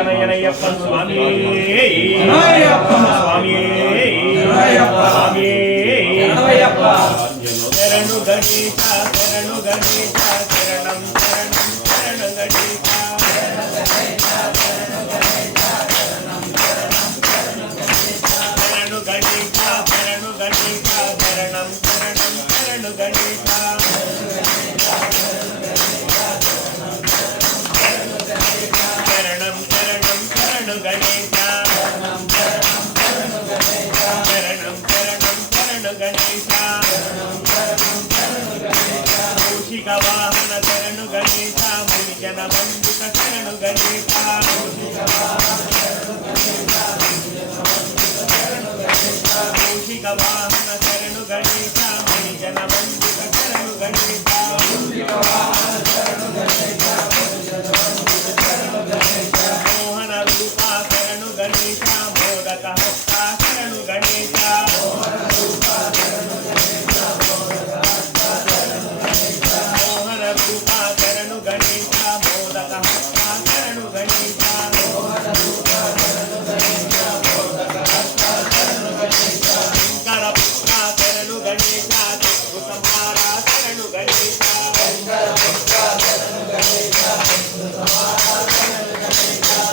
కనయ్యనయ్యప్ప స్వామి స్వామి స్వామి శరణు గణేశ శరణు గణేశ శరణం శరణం శరణ గణేశ శరణు గణేశ శరణు గణేశ శరణం శరణం శరణు గణేశ శరణం శరణం శరణు గణేశ శరణం శరణం శరణు గణేశ మూషిక వాహన శరణు గణేశ ముని జన బంధుక శరణు గణేశ మూషిక వాహన శరణు గణేశ ముని జన బంధుక శరణు గణేశ మోహన రూప శరణు గణేశ మోదక హస్త శరణు గణేశ మోహన రూప శరణు గణేశ మోదక హస్త శరణు గణేశ శంకర పుత్ర శరణు గణేశ చక్రు సంహార శరణు గణేశ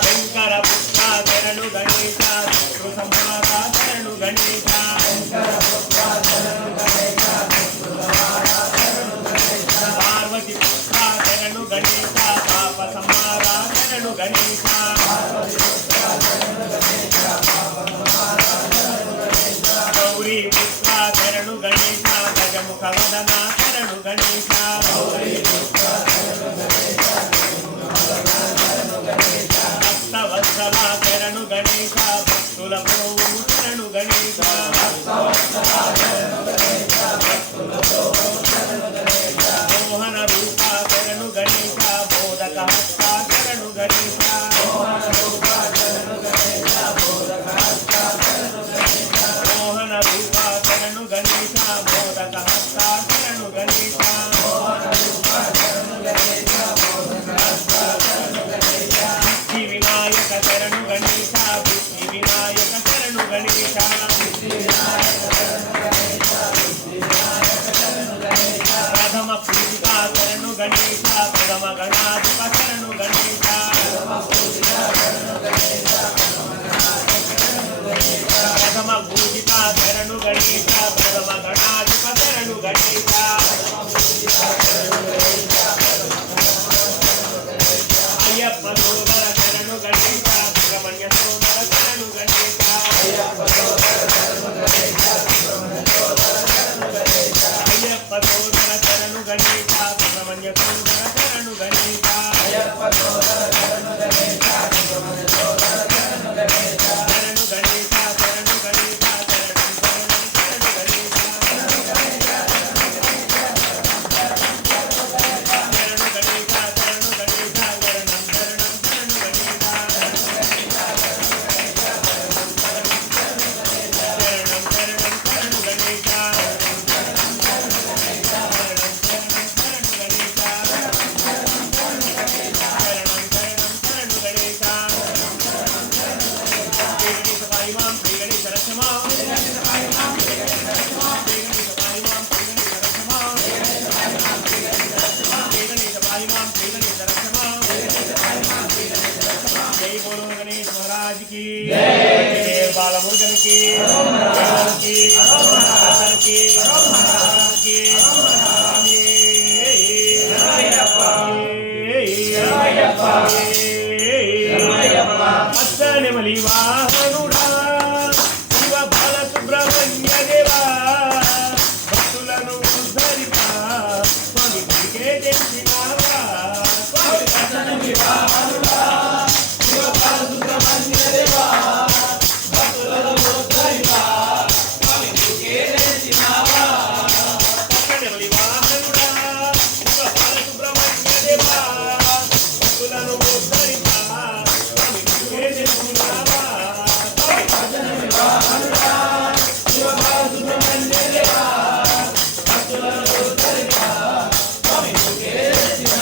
శంకర పుత్ర శరణు గణేశ చక్రు సంహార శరణు గణేశ పార్వతి పుత్ర శరణు గణేశ పాప సంహార శరణు గణేశ గౌరీ పుత్ర శరణు గణేశ గజముఖ వదన శరణు గణేశ భక్తవత్సల శరణు గణేశ భక్తుల ప్రోవు శరణు గణేశ మోహన రూప శరణు గణేశ మోదక హస్త శరణు గణేశ మోహన రూప శరణు గణేశ మోదక హస్త శరణు గణేశ సిద్ధి వినాయక శరణు గణేశ బుద్ధి వినాయక శరణు గణేశ ప్రథమ పూజిత శరణు గణేశ ప్రథమ గణాధిప శరణు గణేశ ప్రథమ పూజిత శరణు గణేశ ప్రథమ గణాధిప శరణు గణేశ అయ్యప్ప సోదర శరణు గణేశ సుబ్రహ్మణ్య సోదర శరణు గణేశ అయ్యప్ప సోదర శరణు గణేశ సుబ్రహ్మణ్య సోదర శరణు గణేశ बालमुर्गन की मलिवाहनुड़ा शिव बाल सुब्रह्मण्य देवा भक्तुలను ఉద్ధరిపా స్వామి గుడికే తెచ్చినావా స్వామి మలివాహనుడా शिव बाल सुब्रह्मण्य देवा भक्तुలను ఉద్ధరిపా స్వామి గుడికే తెచ్చినావా మలివాహనుడా शिव बाल सुब्रह्मण्य देवा భక్తులను ఉద్ధరిపా స్వామి గుడికే తెచ్చినావా शिव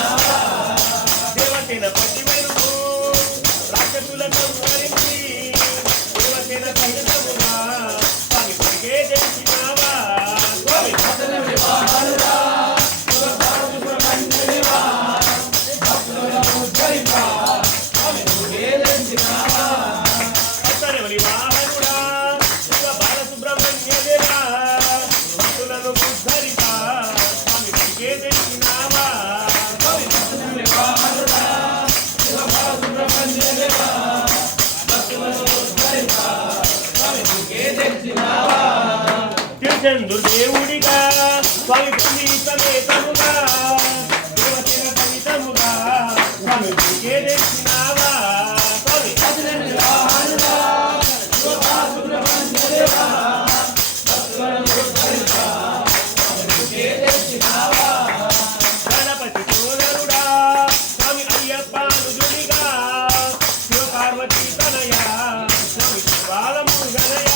చంద్రుదేవుడిగా స్వామి పులి సమేతముగా దేవసేన సమితముగా స్వామి పూజే తెచ్చినావా స్వామి గణపతి సోదరుడా స్వామి అయ్యప్ప అనుజునిగా శివ పార్వతీ తనయ స్వామి శివాలము గణయ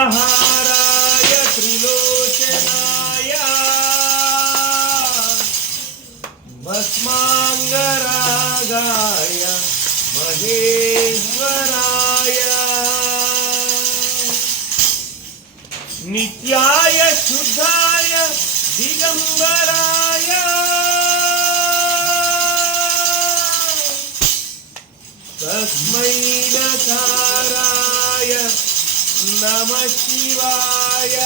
नागेन्द्रहाराय त्रिलोचनाय भस्मांगरागाय महेश्वराय नित्याय शुद्धाय दिगंबराय तस्मै नकाराय नमः शिवाय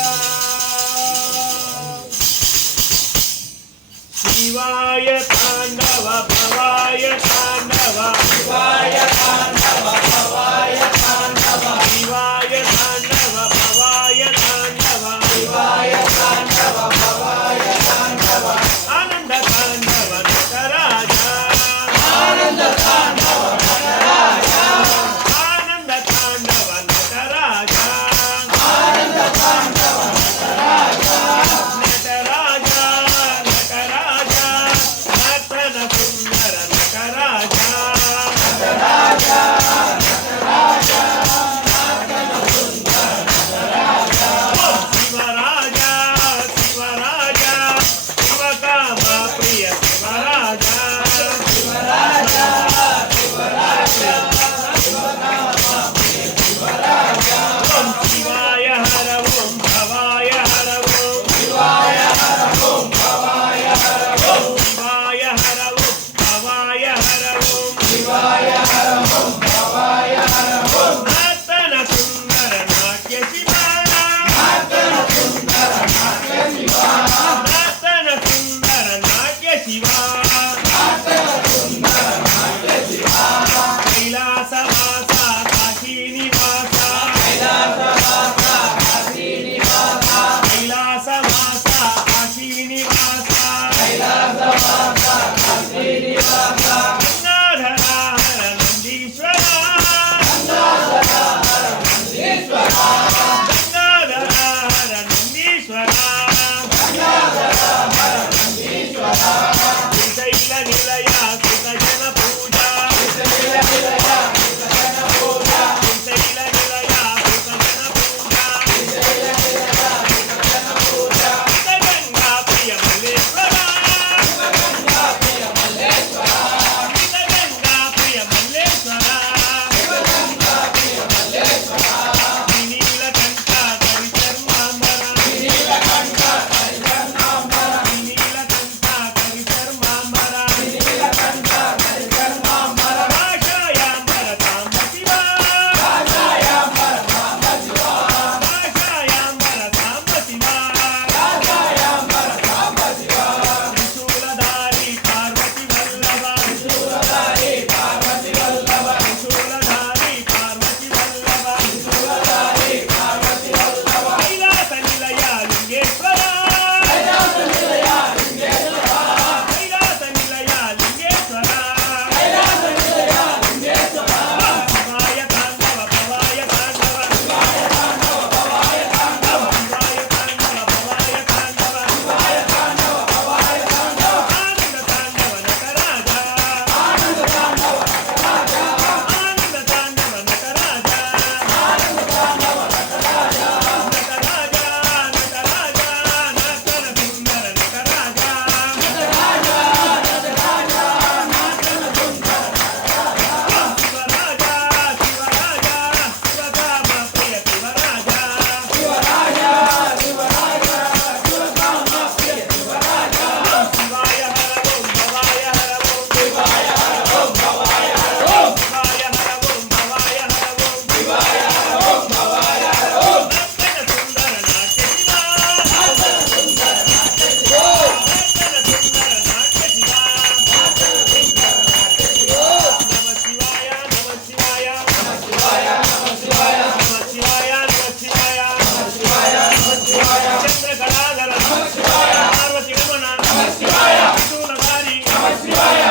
शिवाय तांडव भवाय तांडव शिवाय तांडव भवाय तांडव शिवाय तांडव भवाय तांडव शिवाय तांडव भवाय तांडव आनंद तांडव नटराजा आनंद तांडव नटराजा आनंद तांडव नटराजा आनंद तांडव नटराजा नटराजा नटराजा శివాయ